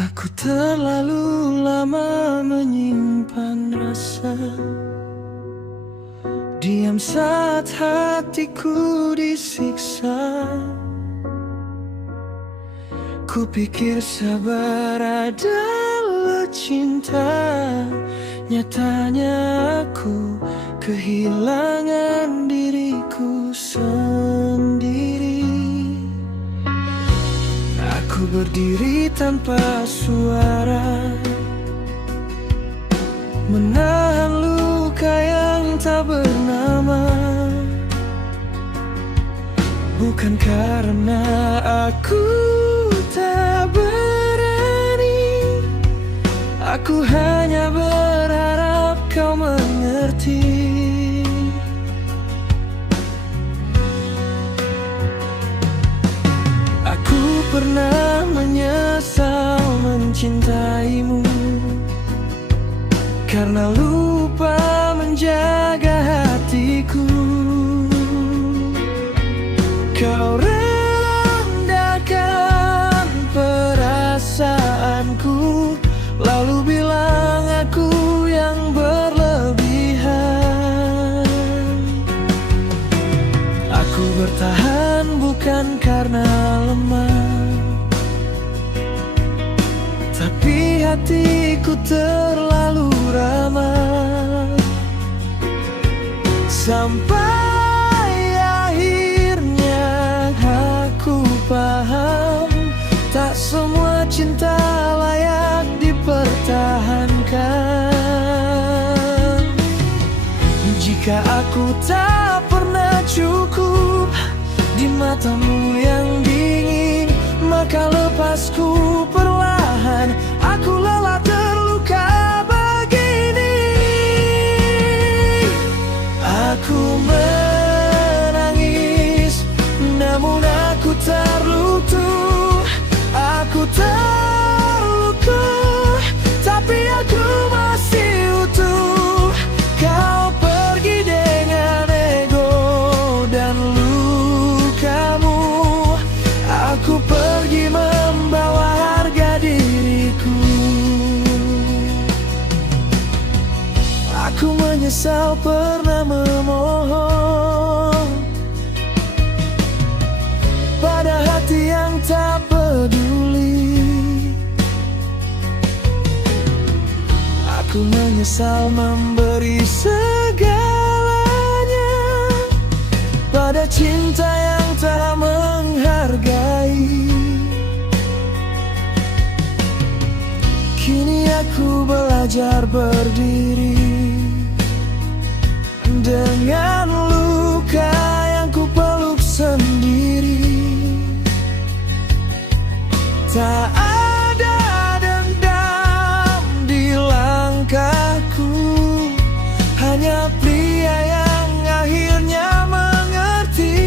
Aku terlalu lama menyimpan rasa, diam saat hatiku disiksa. Kupikir sabar adalah cinta, nyatanya aku kehilangan diriku sendiri. Aku berdiri tanpa suara, menahan luka yang tak bernama. Bukan karena aku tak berani, aku hanya berharap kau mengerti. Aku pernah menyesal mencintaimu, karena lupa menjaga hatiku. Kau rendahkan perasaanku, lalu bilang aku yang berlebihan. Aku bertahan bukan karena lemah, tapi hatiku terlalu ramah. Sampai akhirnya aku paham, tak semua cinta layak dipertahankan. Jika aku tak pernah cukup di matamu yang dingin, maka lepasku perlahan. Aku lelah terluka begini. Aku menangis, namun aku terlutuh. Aku terluka, tapi aku masih utuh. Kau pergi dengan ego dan lukamu, aku pergi membawa harga diriku. Aku menyesal pernah memohon pada hati yang tak peduli. Aku menyesal memberi segalanya pada cinta yang tak menghargai. Kini aku belajar berdiri dengan luka yang ku peluk sendiri. Tak ada dendam di langkahku, hanya pria yang akhirnya mengerti.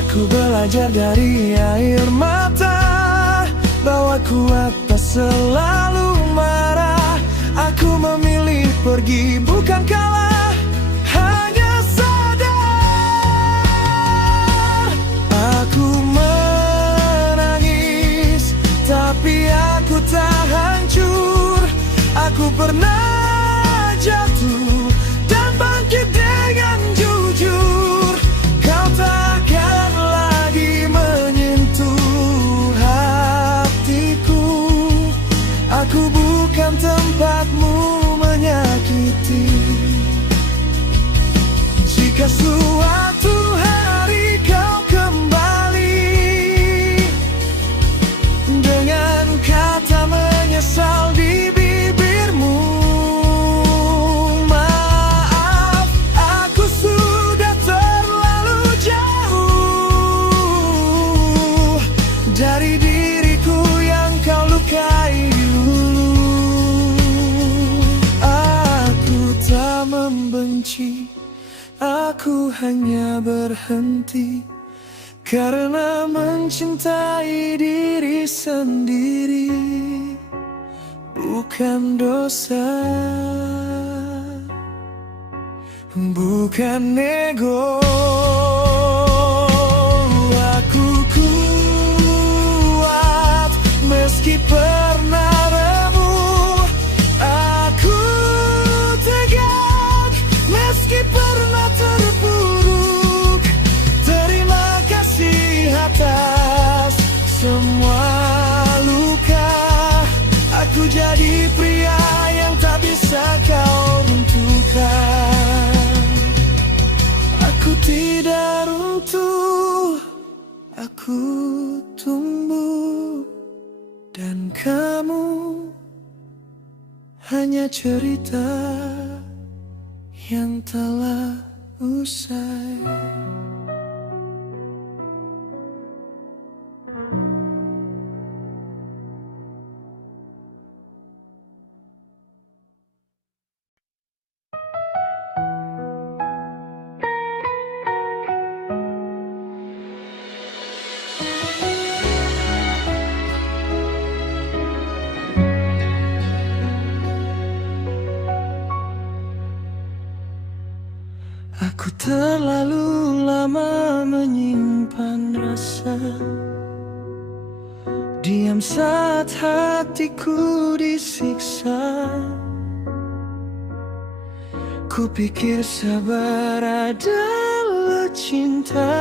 Aku belajar dari air mata bahwa kuat tak selalu marah. Aku memilih pergi bukan kalah, hanya sadar. Aku menangis, tapi aku tak hancur. Aku pernah jatuh dan bangkit dengan jujur. Kau takkan lagi menyentuh hatiku. Aku bukan tempatmu menyakiti. Jika suatu hari kau kembali dengan kata menyesal di bibirmu, maaf, aku sudah terlalu jauh dari diriku yang kau lukai dulu. Aku tak membenci, aku hanya berhenti karena mencintai diri sendiri bukan dosa, bukan ego. Aku kuat aku tumbuh, dan kamu hanya cerita yang telah usai. Aku terlalu lama menyimpan rasa, diam saat hatiku disiksa. Kupikir sabar adalah cinta,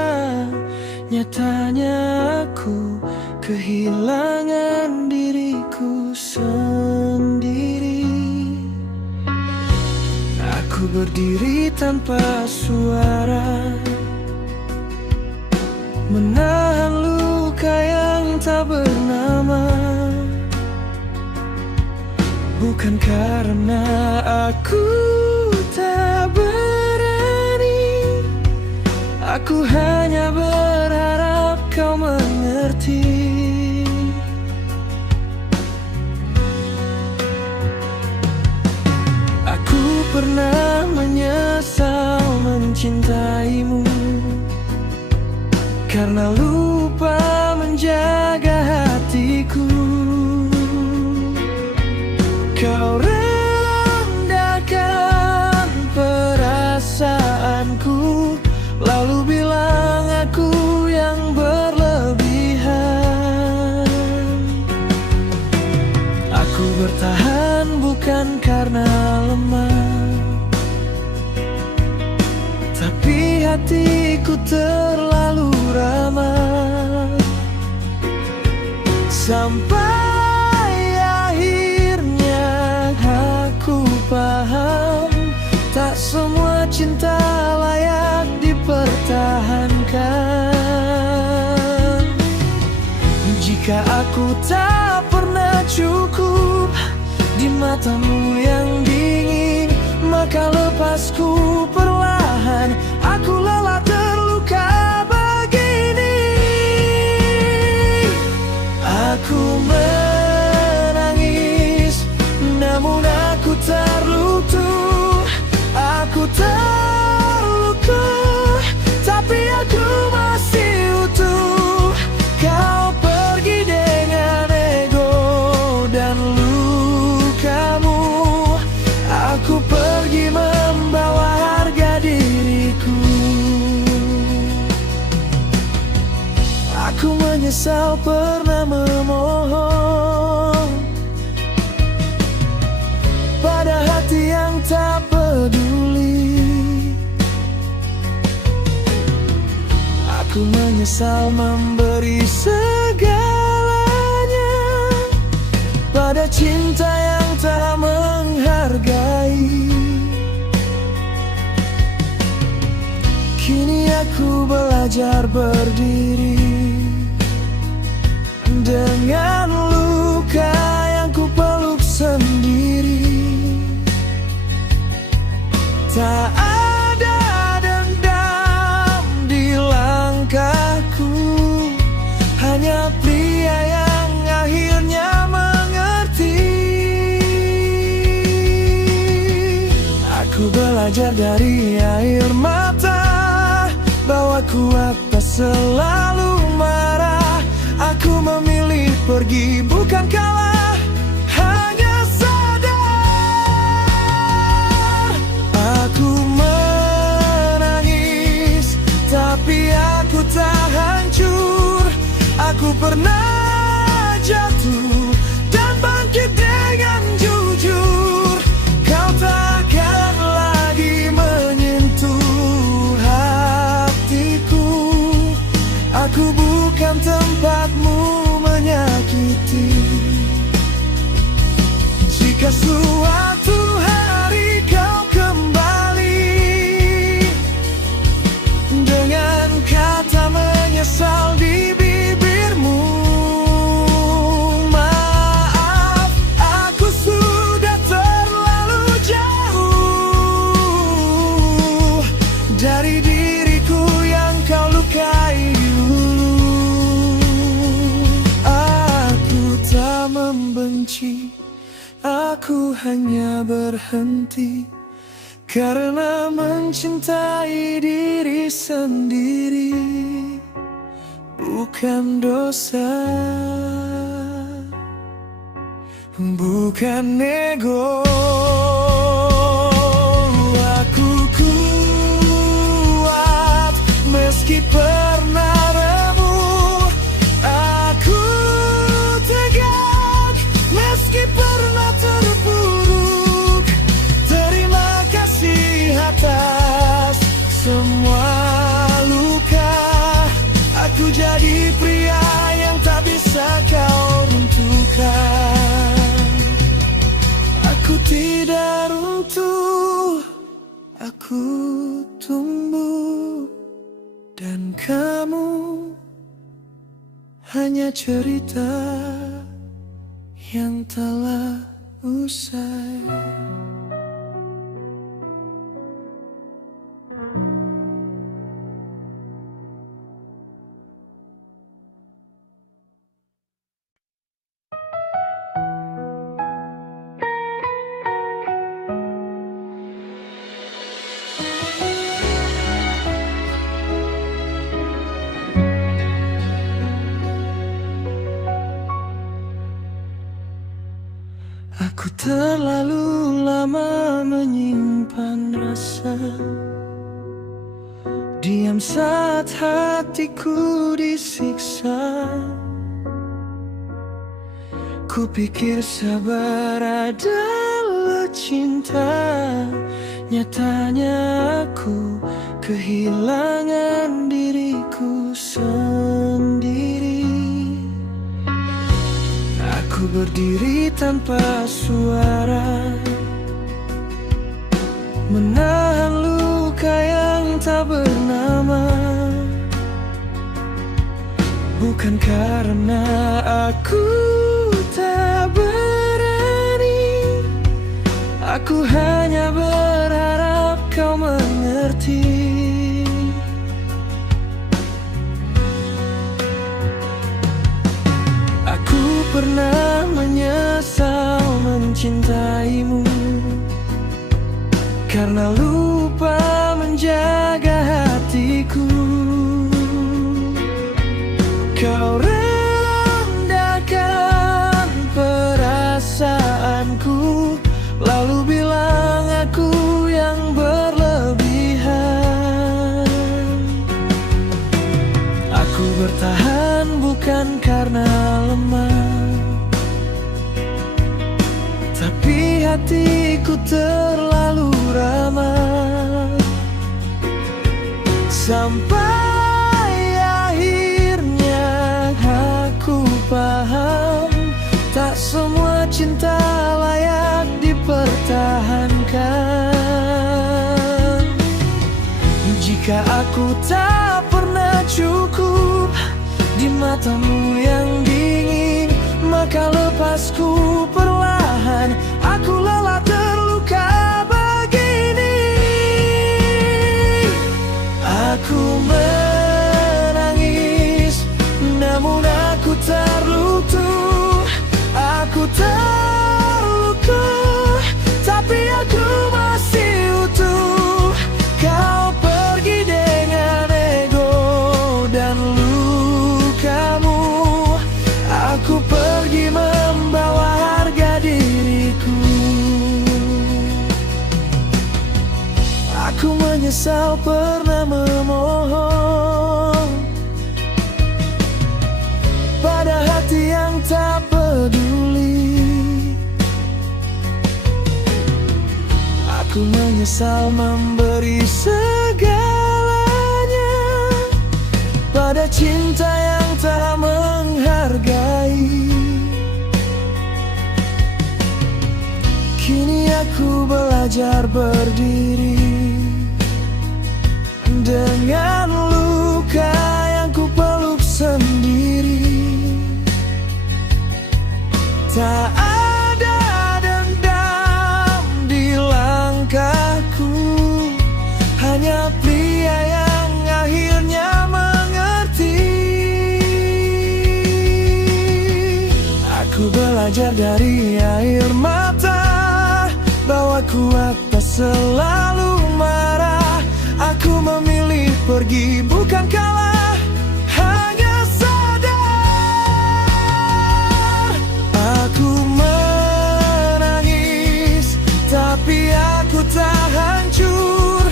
nyatanya aku kehilangan diriku sendiri. Aku berdiri tanpa suara, menahan luka yang tak bernama. Bukan karena aku tak berani, aku hanya berharap kau mengerti. Aku pernah menyesal mencintaimu, karena lupa menjaga hatiku. Kau rendahkan perasaanku, lalu bilang aku yang berlebihan. Aku bertahan bukan karena lemah, tapi hatiku terlalu ramah. Sampai akhirnya aku paham, tak semua cinta layak dipertahankan. Jika aku tak pernah cukup di matamu yang dingin, maka lepasku perlahan. Aku lelah terluka begini. Aku menangis, namun aku terlutuh. Aku terluka, tapi aku masih utuh. Kau pergi dengan ego dan lukamu, aku pergi membawa harga diriku. Aku menyesal pernah memohon pada hati yang tak peduli. Aku menyesal memberi segalanya pada cinta yang tak menghargai. Kini aku belajar berdiri dengan luka yang ku peluk sendiri. Tak ada dendam di langkahku, hanya pria yang akhirnya mengerti. Aku belajar dari air mata bahwa kuat tak selalu marah. Aku memilih pergi bukan kalah, hanya sadar. Aku menangis, tapi aku tak hancur. Aku pernah jatuh dan bangkit dengan jujur. Kau takkan lagi menyentuh hatiku. Aku bukan tempatmu menyakiti. Jika suatu hari kau kembali dengan kata menyesal di bibir, benci. Aku hanya berhenti karena mencintai diri sendiri bukan dosa, bukan ego. Aku kuat meski pernah remuk. Aku tegak meski pernah terpuruk. Terima kasih atas semua luka. Aku jadi pria yang tak bisa kau runtuhkan. Aku tidak runtuh, aku tumbuh. Dan kamu hanya cerita yang telah usai. Aku terlalu lama menyimpan rasa diam saat hatiku disiksa. Kupikir sabar adalah cinta. Nyatanya aku kehilangan diriku sendiri. Aku berdiri tanpa suara, menahan luka yang tak bernama. Bukan karena aku tak berani, aku hanya berharap kau mengerti. Aku pernah menyesal mencintaimu karena lupa menjaga hatiku. Kau rendahkan perasaanku, lalu bilang aku yang berlebihan. Aku bertahan bukan karena lemah, tapi hatiku terlalu ramah. Sampai akhirnya aku paham, tak semua cinta layak dipertahankan. Jika aku tak pernah cukup di matamu yang dingin, maka lepasku perlahan. Aku lelah terluka begini. Aku menangis, namun aku terlutuh. Aku terluka, tapi aku masih utuh. Kau pergi dengan ego dan lukamu. Aku pergi membawa harga diriku. Aku menyesal pernah memohon pada hati yang tak peduli. Aku menyesal memberi segalanya pada cinta yang tak menghargai. Kini aku belajar berdiri dengan luka yang ku peluk sendiri. Tak ada dendam di langkahku, hanya pria yang akhirnya mengerti. Aku belajar belajar dari air mata, bahwa kuat tak selalu marah. Aku memilih pergi bukan kalah, hanya sadar. Aku menangis, tapi aku tak hancur.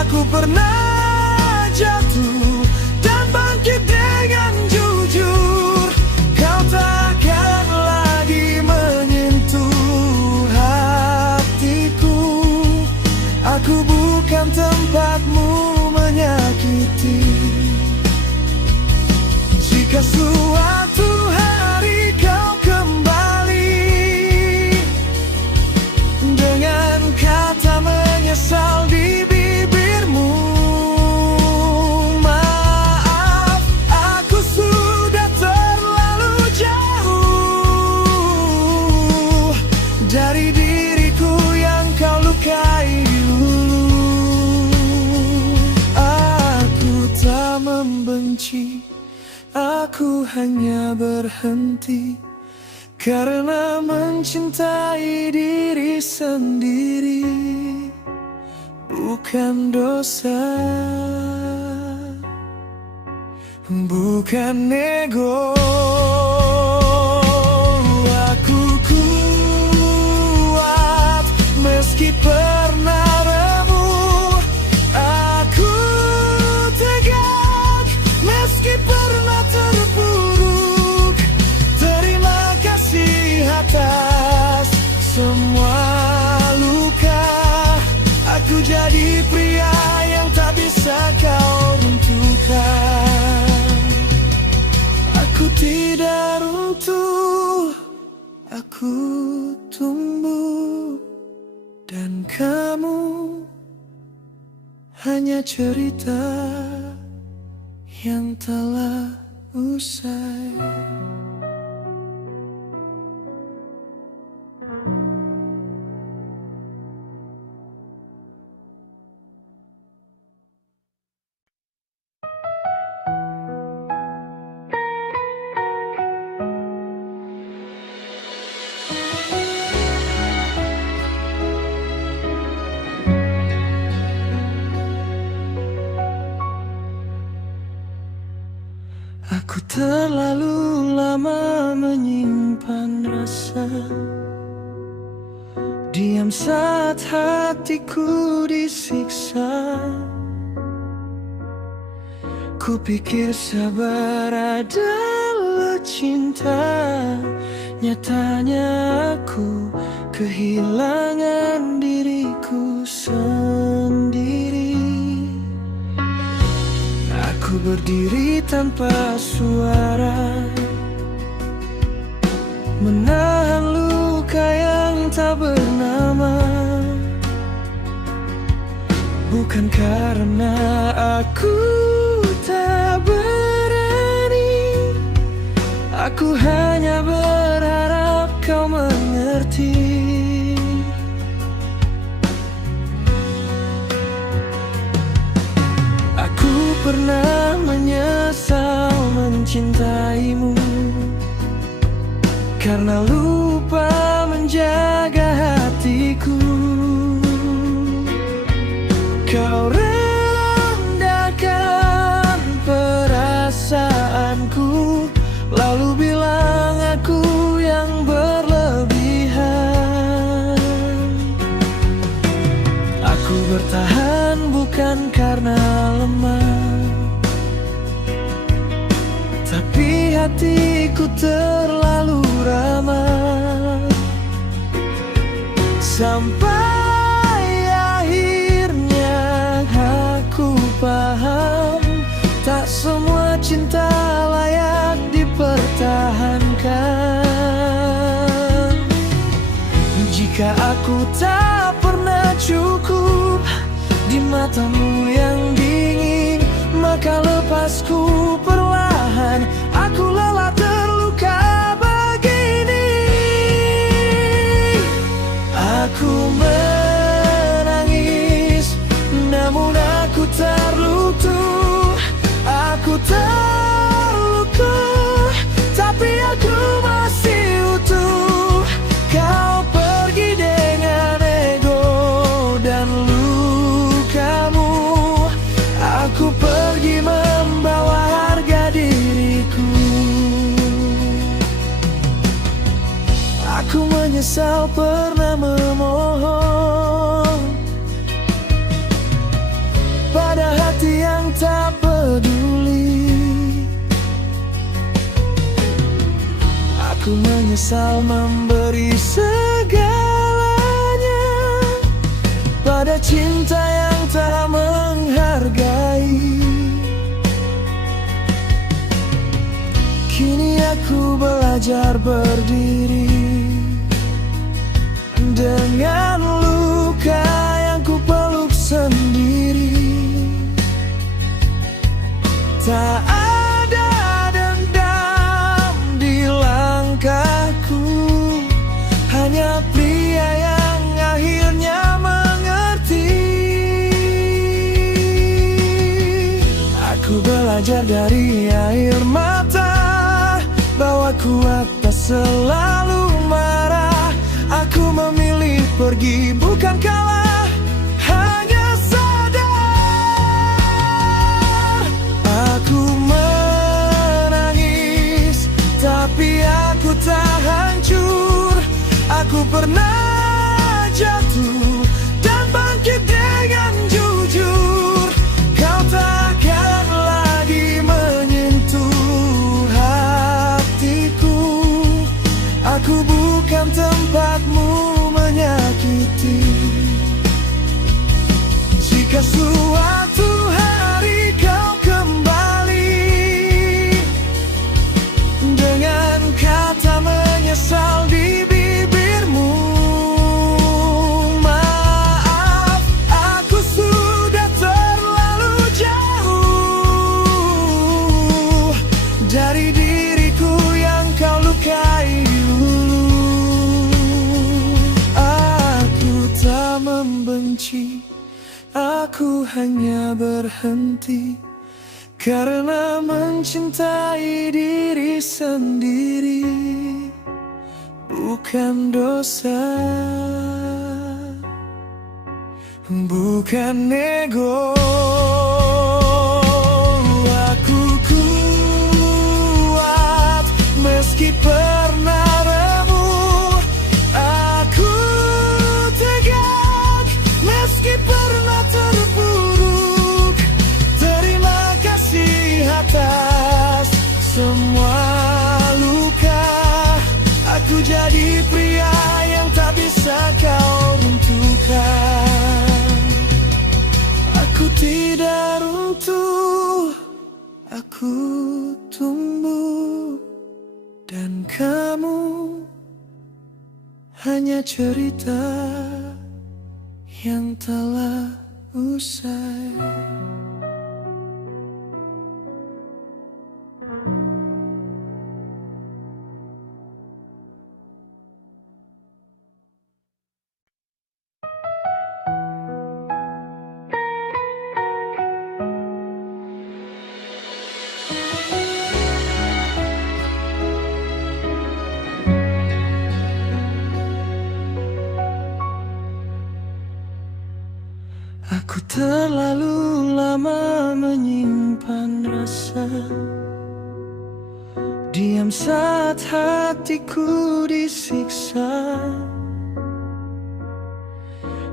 Aku pernah jatuh dan bangkit dengan jujur. Kau takkan lagi menyentuh hatiku. Aku bukan tempatmu menyakiti. Jika suatu hari kau kembali dengan kata menyesal di bibirmu, maaf, aku sudah terlalu jauh dari diriku yang kau lukai dulu. Aku tak membenci, aku hanya berhenti karena mencintai diri sendiri bukan dosa, bukan ego. Aku kuat meski pernah remuk. Aku tegak meski pernah terpuruk. Terima kasih atas semua luka. Aku jadi pria yang tak bisa kau runtuhkan. Aku tidak runtuh, aku tumbuh. Dan kamu hanya cerita yang telah usai. Aku terlalu lama menyimpan rasa, diam saat hatiku disiksa. Kupikir sabar adalah cinta, nyatanya aku kehilangan diriku sendiri. Aku berdiri tanpa suara, menahan luka yang tak bernama. Bukan karena aku tak berani, aku hanya berharap kau mengerti. Aku pernah menyesal mencintaimu karena lupa menjaga hatiku. Kau rendahkan perasaanku, lalu bilang aku yang berlebihan. Aku bertahan bukan karena lemah, tapi hatiku terlalu ramah. Sampai akhirnya aku paham, tak semua cinta layak dipertahankan. Jika aku tak pernah cukup di matamu yang dingin, maka lepasku perlahan. Aku lelah terluka begini. Aku menangis, namun aku terlutuh. Aku terluka, tapi aku masih utuh. menyesal memberi segalanya pada cinta yang tak menghargai. Kini aku belajar berdiri dengan luka yang ku peluk sendiri. Tak ada dendam di langkahku, hanya pria yang akhirnya mengerti. Aku belajar dari air mata bahwa kuat tak selalu marah. Aku memilih pergi bukan kalah, hanya sadar. Aku menangis, tapi aku tak hancur. Aku pernah jatuh dan bangkit dengan jujur. Kau takkan lagi menyentuh hatiku. Aku bukan tempatmu menyakiti. Jika suatu hari kau kembali dengan kata menyesal di bibirmu, maaf, aku sudah terlalu jauh dari diriku yang kau lukai dulu. Aku tak membenci, aku hanya berhenti karena mencintai diri sendiri bukan dosa, bukan ego. Aku kuat meski pernah remuk. Aku tegak meski pernah terpuruk. Terima kasih atas semua luka. Aku jadi pria yang tak bisa kau runtuhkan. Aku tidak runtuh, aku tumbuh. Dan kamu hanya cerita yang telah usai. Aku terlalu lama menyimpan rasa, diam saat hatiku disiksa.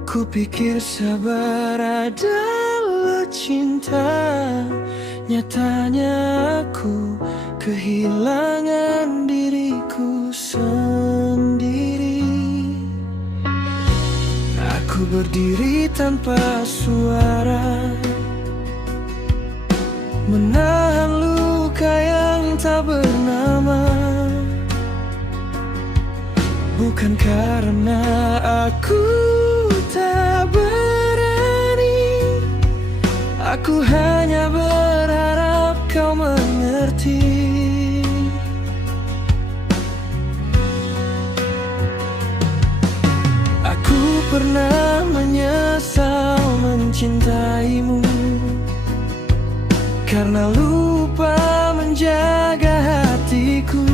Kupikir sabar adalah cinta, nyatanya aku kehilangan diriku sendiri. Aku berdiri tanpa suara, menahan luka yang tak bernama. Bukan karena aku tak berani, aku hanya berharap kau mengerti. Aku pernah menyesal mencintaimu karena lupa menjaga hatiku.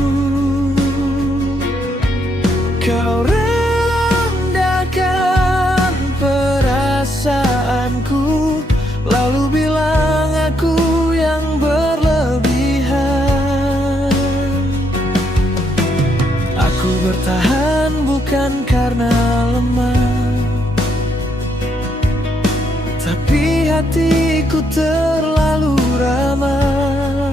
Kau rendahkan perasaanku, lalu bilang aku yang berlebihan. Aku bertahan bukan karena lemah, tapi hatiku terlalu ramah.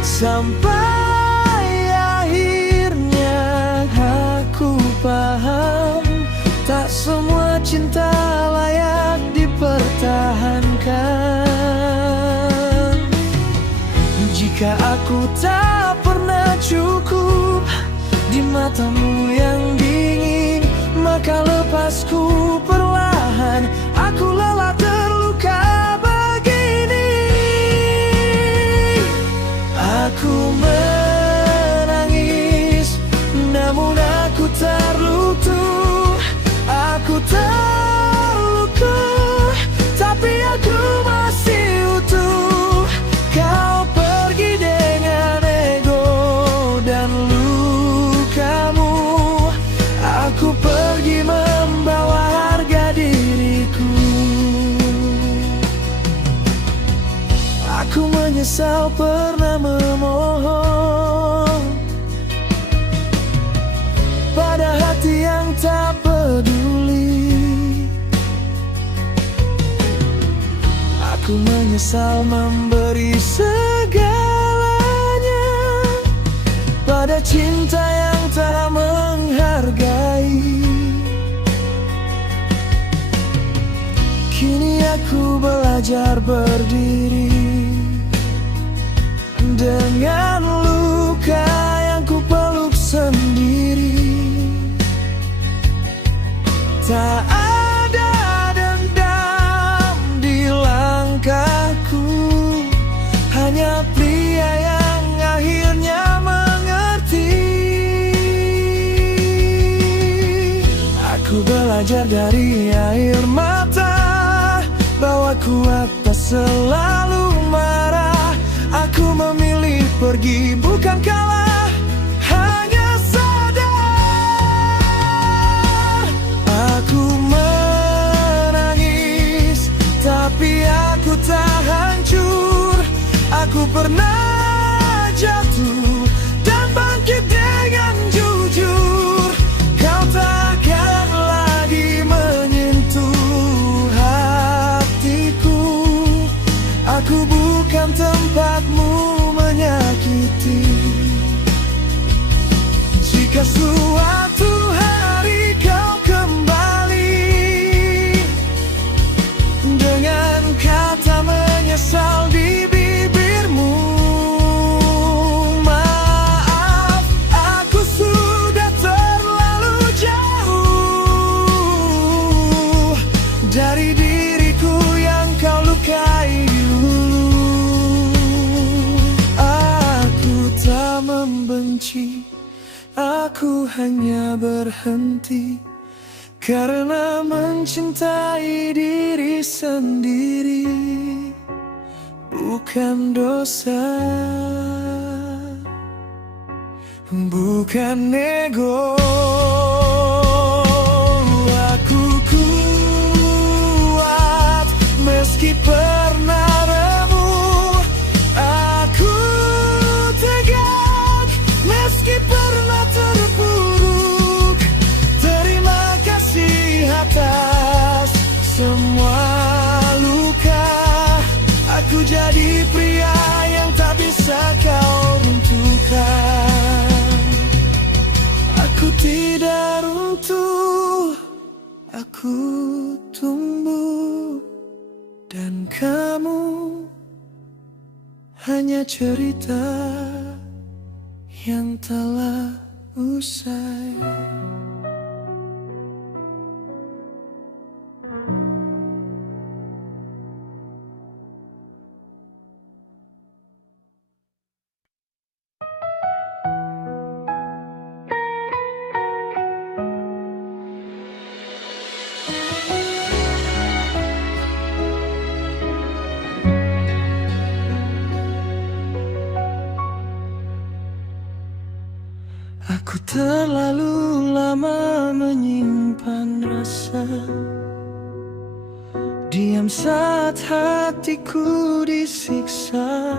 Sampai akhir cinta layak dipertahankan. Jika aku tak pernah cukup di matamu yang dingin, maka lepasku perlahan. Aku lelah terluka begini. Aku menangis, namun aku terlutuh. Aku terluka, tapi aku masih utuh. Kau pergi dengan ego dan lukamu. Aku pergi membawa harga diriku. Aku menyesal pernah memohon pada hati yang tak peduli. Aku menyesal memberi segalanya pada cinta yang tak menghargai. Kini aku belajar berdiri dengan luka yang ku peluk sendiri. Tak ada dendam di langkahku, hanya pria yang akhirnya mengerti. Aku belajar dari air mata bahwa kuat tak selalu marah. Aku memilih pergi bukan kalah, hanya sadar. Aku menangis, tapi aku tak hancur. Aku pernah jatuh dan bangkit dengan jujur. Kau takkan lagi menyentuh hatiku. Aku bukan tempatmu menyakiti. Jika suatu hari kau kembali dengan kata menyesal di bibirmu, maaf, aku sudah terlalu jauh dari diriku yang kau lukai dulu. Aku tak membenci, aku hanya berhenti karena mencintai diri sendiri bukan dosa, bukan ego. Aku kuat meski pernah remuk. Aku tegak meski pernah terpuruk. Terima kasih atas semua luka. Aku jadi pria yang tak bisa kau runtuhkan. Aku tidak runtuh, aku tumbuh. Dan kamu hanya cerita yang telah usai. Aku terlalu lama menyimpan rasa, diam saat hatiku disiksa.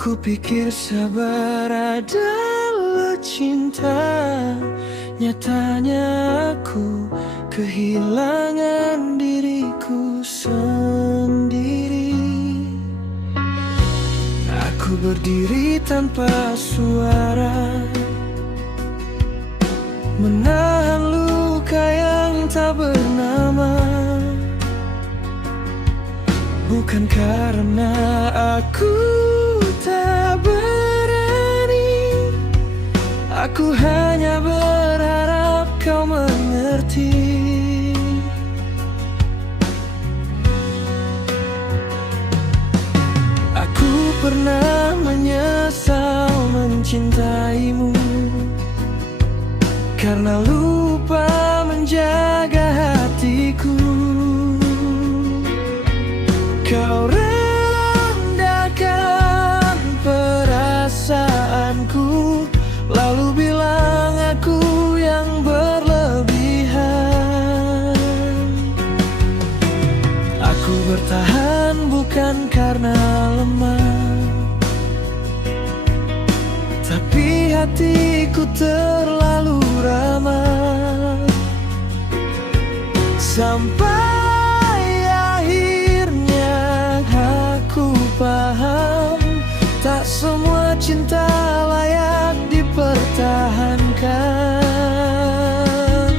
Kupikir sabar adalah cinta, nyatanya aku kehilangan diriku sendiri. Aku berdiri tanpa suara, menahan luka bernama. Bukan karena aku tak berani, aku hanya berharap kau mengerti. Aku pernah menyesal mencintaimu, karena lupa menjaga hatiku. Kau rendahkan perasaanku, lalu bilang aku yang berlebihan. Aku bertahan bukan karena lemah, tapi hatiku terlalu ramah. Sampai akhirnya aku paham, tak semua cinta layak dipertahankan.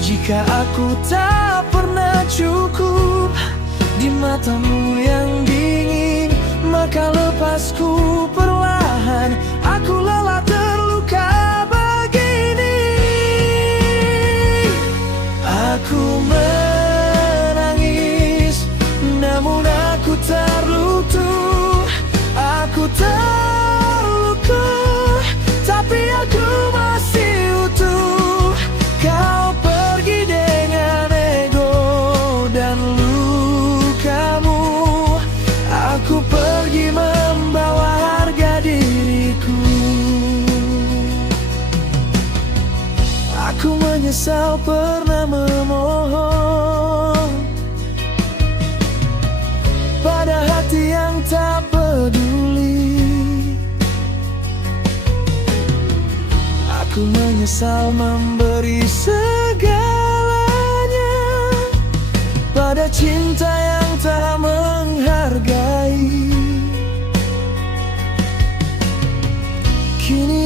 Jika aku tak pernah cukup di matamu yang dingin, maka lepasku perlahan. Aku lelah terluka begini. Aku menangis, namun aku terlutuh. Aku terluka, tapi aku masih utuh. Kau pergi dengan ego dan lukamu, aku pergi membawa harga diriku. Aku menyesal pernah memohon pada hati yang tak peduli. Aku menyesal memberi segalanya pada cinta yang tak menghargai. Kini